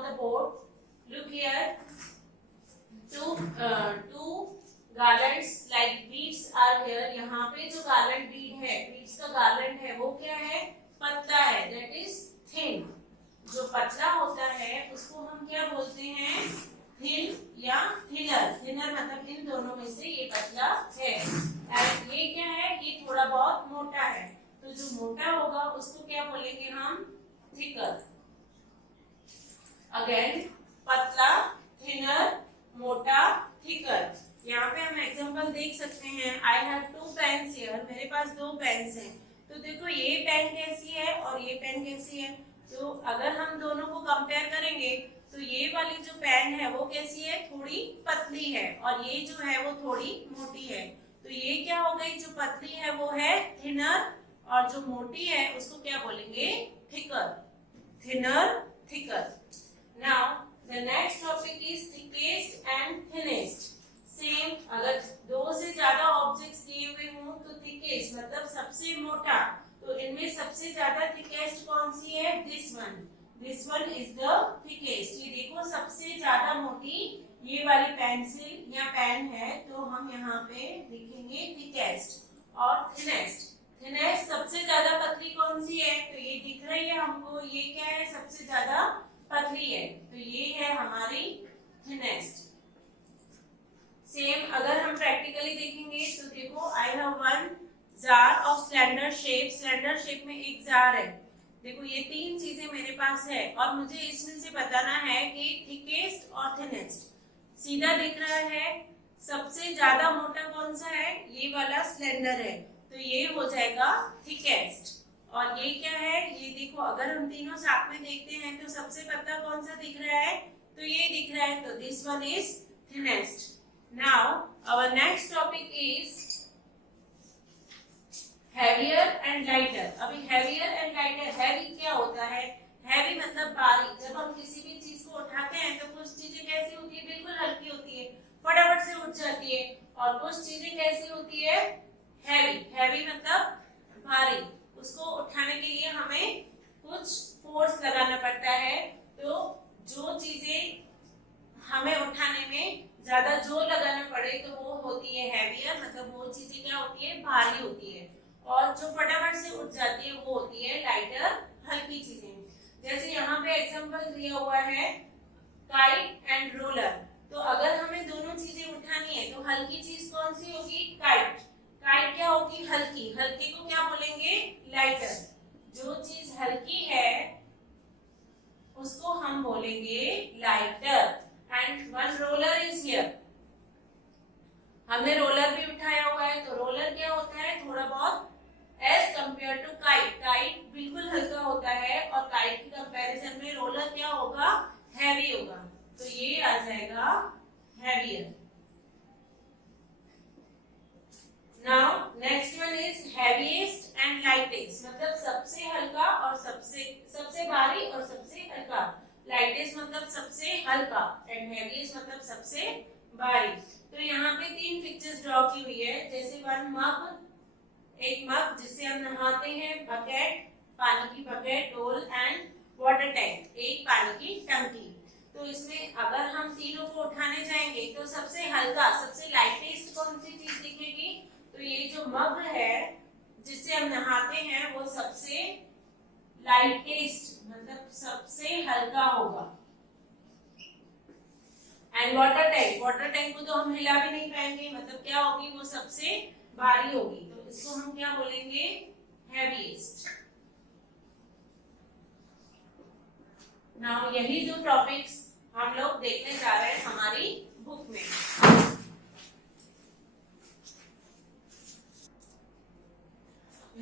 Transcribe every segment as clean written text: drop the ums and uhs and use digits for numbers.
on the board. Look here. Two garlands like beads are here. यहाँ पे जो garland bead है, beads का garland है, वो क्या है? पतला है. That is thin. जो पतला होता है उसको हम क्या बोलते हैं? Thin या thinner. Thinner मतलब इन दोनों में से ये पतला है. And ये क्या है? ये थोड़ा बहुत मोटा है. तो जो मोटा होगा उसको क्या बोलेंगे हम? Thicker. Again, पतला, thinner, मोटा, thicker. यहाँ पे हम एग्जांपल देख सकते हैं. I have two pens here. मेरे पास दो पेन्स हैं. तो देखो ये पेन कैसी है और ये पेन कैसी है. तो अगर हम दोनों को कंपेयर करेंगे तो ये वाली जो पेन है वो कैसी है? थोड़ी पतली है और ये जो है वो थोड़ी मोटी है. तो ये क्या हो गई? जो पतली है वो है थिनर और जो मोटी है उसको क्या बोलेंगे? Thicker. Thinner, thicker. Now the next topic is thickest and thinnest. Same, अगर दो से ज्यादा ऑब्जेक्ट्स दिए हुए हों तो thickest मतलब सबसे मोटा. तो इनमें सबसे ज्यादा thickest कौन सी है? This one. This one is the thickest. ये देखो सबसे ज्यादा मोटी ये वाली पेंसिल या पेन है. तो हम यहाँ पे लिखेंगे thickest. और thinnest. thinnest सबसे ज्यादा पतली कौन सी है? तो ये दिख रही है हमको. ये क्या है? सबसे ज्यादा पतली है. तो ये है हमारी thinnest. सेम अगर हम प्रैक्टिकली देखेंगे तो देखो I have one jar of slender shape. Slender shape में एक जार है. देखो ये तीन चीजें मेरे पास है और मुझे इसमें से बताना है कि थिकेस्ट और थिनेस्ट. सीधा दिख रहा है. सबसे ज्यादा मोटा कौन सा है? ये वाला स्लेंडर है. तो ये हो जाएगा थिकेस्ट. और ये क्या है? ये देखो अगर हम तीनों साथ में देखते हैं तो सबसे पतला कौन सा दिख रहा है? तो ये दिख रहा है. तो this one is thinnest. Now our next topic is heavier and lighter. अभी heavier and lighter. heavy क्या होता है? heavy मतलब भारी. जब हम किसी भी चीज को उठाते हैं तो कुछ चीजें कैसी होती है? बिल्कुल हल्की होती है, फटाफट से उठ जाती है. और कुछ चीजें कैसी होती है? heavy. heavy मतलब भारी. उसको उठाने के लिए हमें कुछ फोर्स लगाना पड़ता है. तो जो चीजें हमें उठाने में ज्यादा जोर लगाना पड़े तो वो होती है हैवियर. मतलब वो चीजें क्या होती है? भारी होती है. और जो फटाफट से उठ जाती है वो होती है लाइटर, हल्की चीजें. जैसे यहाँ पे एग्जांपल दिया हुआ है काइट एंड रोलर. तो अगर हमें दोनों चीजें उठानी है तो हल्की चीज कौन सी होगी? काइट. काइट क्या होगी? हल्की. हल्की को क्या बोलेंगे? लाइटर. जो चीज हल्की है उसको हम बोलेंगे lighter. And one roller is here. हमने रोलर भी उठाया हुआ है. तो रोलर क्या होता है? थोड़ा बहुत as compared to kite. Kite बिल्कुल हल्का होता है और काइट की कंपैरिजन में रोलर क्या होगा? हैवी होगा. तो ये आ जाएगा heavier. Now next one is heaviest and lightest. मतलब सबसे हल्का और सबसे भारी और सबसे हल्का. लाइटेस्ट मतलब सबसे हल्का एंड हेवीएस्ट मतलब सबसे भारी. तो यहाँ पे तीन पिक्चर्स ड्रॉ की हुई है. जैसे वन मग, एक मग जिससे हम नहाते हैं, बकेट पानी की बकेट, डोल एंड वाटर टैंक एक पानी की टंकी. तो इसमें अगर हम तीनों को उठाने जाएंगे तो सबसे हल्का सबसे लाइटेस्ट कौन सी चीज दिखेगी? तो ये जो मग है जिससे हम नहाते हैं वो सबसे लाइटेस्ट मतलब सबसे हल्का होगा. एंड वाटर टैंक को तो हम हिला भी नहीं पाएंगे. मतलब क्या होगी? वो सबसे भारी होगी. तो इसको हम क्या बोलेंगे? हेवीएस्ट. नाउ यही जो टॉपिक्स हम लोग देखने जा रहे हैं हमारी बुक में.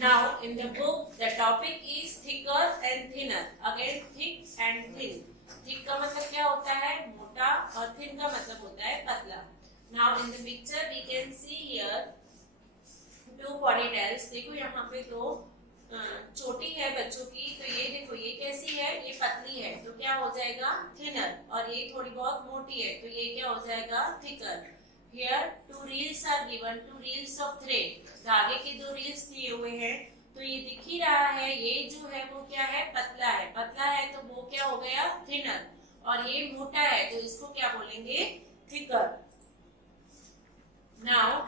Now in the book the topic is thicker and thinner. Again thick and thin. Thick का मतलब क्या होता है? मोटा. और thin का मतलब होता है पतला. Now in the picture we can see here two ponytails. देखो यहाँ पे दो चोटी है बच्चों की. तो ये देखो ये कैसी है? ये पतली है. तो क्या हो जाएगा? thinner. और ये थोड़ी बहुत मोटी है. तो ये क्या हो जाएगा? thicker. Here two reels are given. two reels of thread. धागे के दो रील्स दिए हुए हैं. तो ये दिख ही रहा है ये जो है वो क्या है? पतला है. पतला है तो वो क्या हो गया? थिनर. और ये मोटा है तो इसको क्या बोलेंगे, thicker. Now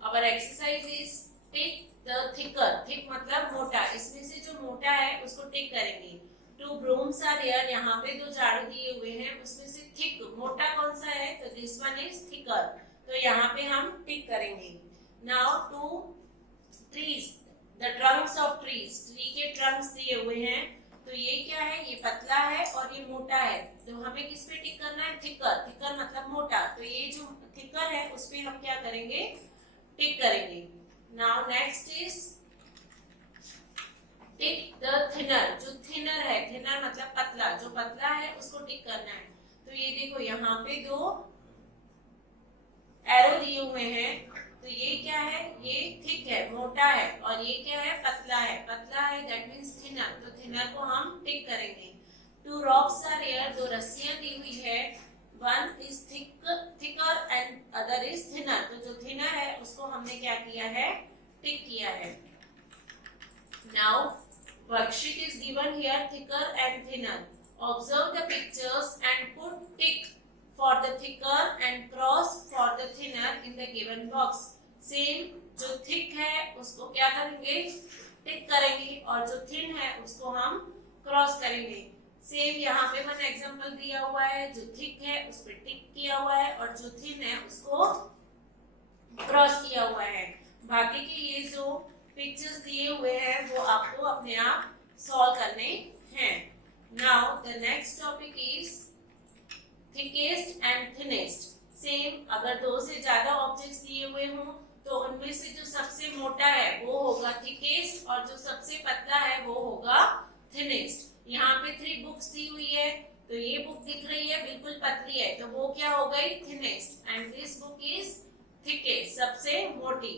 our exercise is tick the thicker. Thick मतलब मोटा, इसमें से जो मोटा है उसको टिक करेंगे। टू ब्रूम्स आर हियर, यहाँ पे दो झाड़ू दिए हुए हैं, उसमें से थिक मोटा कौन सा है, तो दिस वन इज थिकर, तो यहाँ पे हम टिक करेंगे। Now two trees, the trunks of trees, tree के ट्रंक्स दिए हुए हैं, तो ये क्या है, ये पतला है और ये मोटा है, तो हमें किस पे टिक करना है, थिकर। थिकर मतलब मोटा, तो ये जो थिकर है उस पे हम क्या करेंगे, टिक करेंगे। Now next is tick the thinner, जो थिनर है, थिनर मतलब पतला, जो पतला है उसको टिक करना है। तो ये देखो यहाँ पे दो एरो दिए हुए हैं, तो ये क्या है, ये थिक है, मोटा है, और ये क्या है, पतला है। पतला है दैट मींस थिनर, तो थिनर को हम टिक करेंगे। टू रॉक्स आर हियर, दो रस्सियां दी हुई है, one is thicker and other is thinner, तो जो थिनर है उसको हमने क्या किया है, टिक किया है। Now worksheet is given here, thicker and thinner. Observe the pictures and put tick for the thicker and cross for the thinner in the given box. Same, जो थिक है उसको क्या करेंगे, टिक करेंगे, और जो थिन है उसको हम क्रॉस करेंगे। सेम यहाँ पे मैंने एग्जांपल दिया हुआ है, जो थिक है उस पर टिक किया हुआ है और जो थिन है उसको क्रॉस किया हुआ है। बाकी के ये जो पिक्चर्स दिए हुए हैं वो आपको अपने आप सॉल्व करने हैं। Now the next topic is thickest and thinnest. Same, अगर दो से ज्यादा ऑब्जेक्ट्स दिए हुए हों तो उनमें से जो सबसे मोटा है वो होगा थिकेस्ट और जो सबसे पतला है वो होगा थिनेस्ट। यहाँ पे 3 बुक्स दी हुई है, तो ये बुक दिख रही है बिल्कुल पतली है, तो वो क्या हो गई, thinnest, and this book is thickest, सबसे मोटी।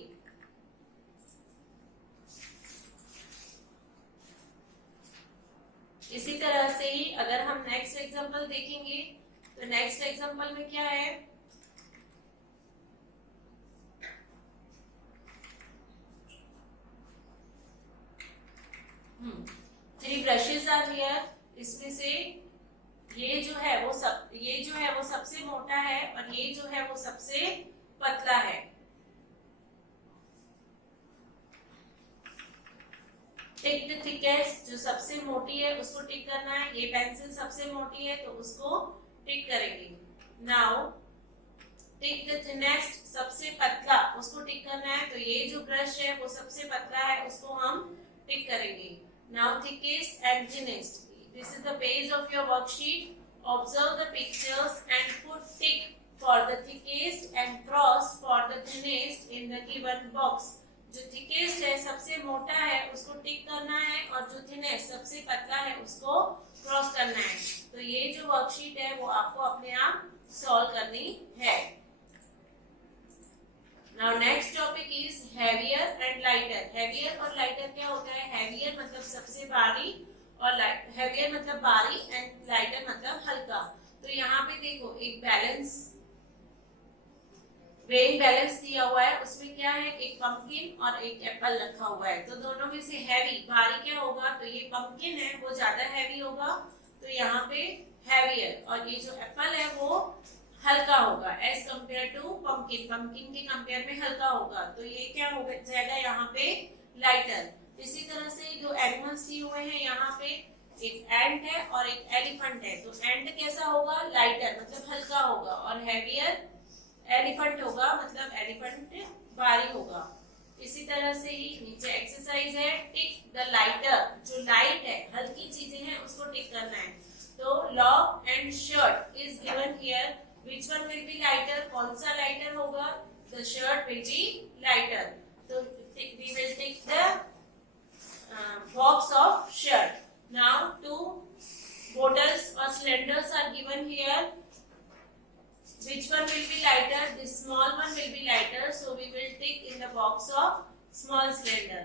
इसी तरह से ही अगर हम नेक्स्ट एग्जांपल देखेंगे तो नेक्स्ट एग्जांपल में क्या है, थ्री ब्रशेस आर हियर, इसमें से ये जो है वो सबसे मोटा है और ये जो है वो सबसे पतला है। टिक द थिकेस्ट, जो सबसे मोटी है उसको टिक करना है, ये पेंसिल सबसे मोटी है तो उसको टिक करेंगे। नाउ टिक द थिनेस्ट, सबसे पतला, उसको टिक करना है, तो ये जो ब्रश है वो सबसे पतला है उसको हम टिक करेंगे। Now thickest and thinnest, this is the page of your worksheet. Observe the pictures and put tick for the thickest and cross for the thinnest in the given box. जो thickest है, सबसे मोटा है, उसको tick करना है और जो थिनेस्ट, सबसे पतला है, उसको क्रॉस करना है। तो ये जो वर्कशीट है वो आपको अपने आप सॉल्व करनी है। Now next topic is heavier and lighter. Heavier or lighter क्या होता है, हेवियर मतलब सबसे भारी और हेवियर मतलब भारी एंड लाइटर मतलब हल्का। तो यहाँ पे देखो एक बैलेंस, वेइंग बैलेंस दिया हुआ है, उसमें क्या है, एक पंपकिन और एक एप्पल रखा हुआ है, तो दोनों में से हैवी, भारी क्या होगा, तो ये पंपकिन है वो ज्यादा हैवी होगा, तो यहाँ पे हैवियर, और ये जो एप्पल है वो हल्का होगा as compare to pumpkin, pumpkin के कंपेयर में हल्का होगा, तो ये क्या हो जाएगा यहाँ पे लाइटर। इसी तरह से दो एनिमल्स दिए हुए हैं, यहाँ पे एक एंट है और एक एलिफेंट है, तो एंट कैसा होगा, लाइटर मतलब हल्का होगा, और हैवियर एलिफेंट होगा मतलब एलिफेंट भारी होगा। इसी तरह से ही नीचे एक्सरसाइज है, टिक द लाइटर, जो लाइट है, हल्की चीजें हैं उसको टिक करना है। तो lock and shirt is given here, which one will be lighter, कौन सा लाइटर होगा, the shirt will be lighter, तो we will tick the box of shirt. Now 2 bottles or cylinders are given here, which one will be lighter, this small one will be lighter, so we will tick in the box of small cylinder.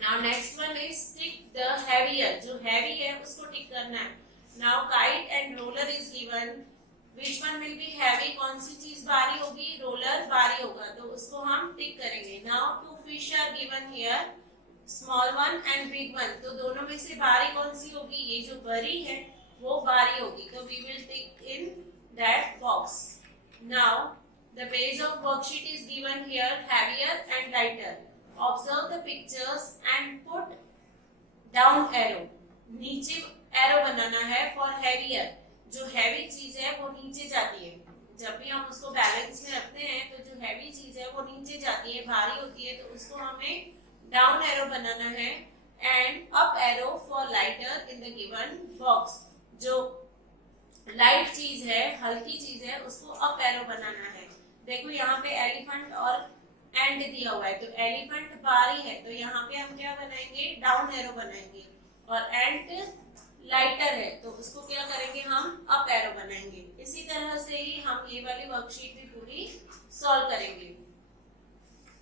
Now next one is tick the heavier, जो heavy है उसको tick करना है। Now kite and roller is given, which one will be heavy, कौन सी चीज भारी होगी, roller भारी होगा, तो उसको हम tick करेंगे। Now 2 fish are given here, small one and big one, तो दोनों में से भारी कौन सी होगी, ये जो बड़ी है वो भारी होगी, तो we will tick in that box. Now the page of worksheet is given here, heavier and lighter. Observe the pictures and put down arrow. नीचे एरो बनाना है for heavier. जो हैवी चीज है वो नीचे जाती है. जब भी हम उसको बैलेंस में रखते हैं तो जो हैवी चीज है वो नीचे जाती है, भारी होती है, तो उसको हमें डाउन एरो बनाना है and up arrow for lighter in the given box. जो लाइट चीज है, हल्की चीज है, उसको अप एरो बनाना है. देखो यहाँ पे एलिफेंट और एंड दिया हुआ है, तो एलिफेंट भारी है, तो यहाँ पे हम क्या बनाएंगे, डाउन एरो बनाएंगे. और एंड लाइटर है, तो उसको क्या करेंगे, हम अप एरो बनाएंगे. इसी तरह से ही हम ये वाली वर्कशीट भी पूरी सॉल्व करेंगे.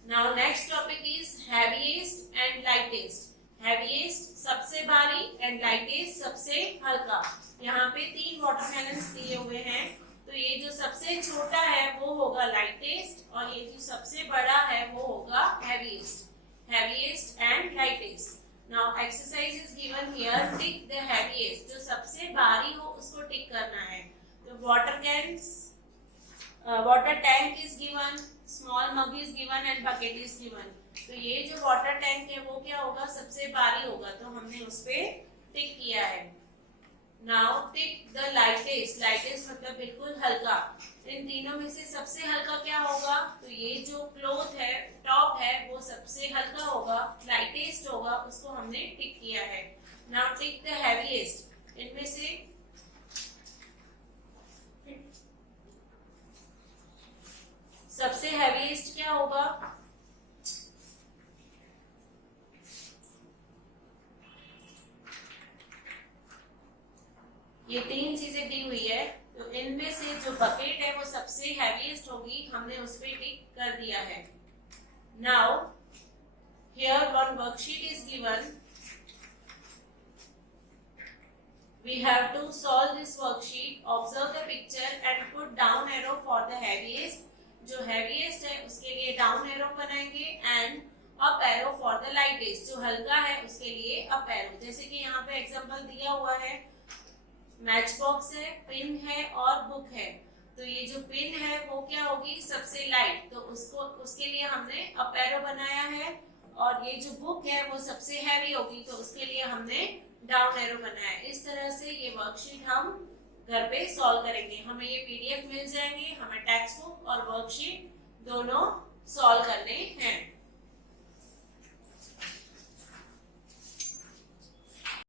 Now next topic is heaviest and lightest. Heaviest सबसे भारी एंड लाइटेस्ट सबसे हल्का. यहाँ पे 3 वाटरमेलन्स दिए हुए हैं, तो ये जो सबसे छोटा है वो होगा लाइटेस्ट और ये जो सबसे बड़ा है वो होगा heaviest. Heaviest and lightest. Now exercise is given here, tick the heaviest. जो सबसे भारी हो उसको टिक करना है. तो water tank is given, small mug is given and bucket is given. तो ये जो वाटर टैंक है वो क्या होगा, सबसे भारी होगा, तो हमने उस पे टिक किया है. Now tick the lightest. Lightest मतलब बिल्कुल हल्का. इन तीनों में से सबसे हल्का क्या होगा, तो ये जो क्लॉथ है, टॉप है, वो सबसे हल्का होगा, लाइटेस्ट होगा, उसको हमने टिक किया है. Now tick the heaviest. इनमें से सबसे हैवीएस्ट क्या होगा, ये 3 चीजें दी हुई है, तो इनमें से जो बकेट है वो सबसे हैवीएस्ट होगी, हमने उस पे टिक कर दिया है. Now here one worksheet is given. We have to solve this worksheet. Observe the picture and put down arrow for the heaviest. जो हैवीएस्ट है उसके लिए डाउन एरो बनाएंगे and up arrow for the lightest. जो हल्का है उसके लिए अप एरो. जैसे कि यहाँ पे एग्जांपल दिया हुआ है, मैच बॉक्स है, पिन है और बुक है. तो ये जो पिन है वो क्या होगी, सबसे लाइट, तो उसके लिए हमने अप एरो बनाया है. और ये जो बुक है वो सबसे हैवी होगी, तो उसके लिए हमने डाउन एरो बनाया है. इस तरह से ये वर्कशीट हम घर पे सॉल्व करेंगे. हमें ये पीडीएफ मिल जाएंगे. हमें टेक्स्ट बुक और वर्कशीट दोनों सॉल्व करने हैं.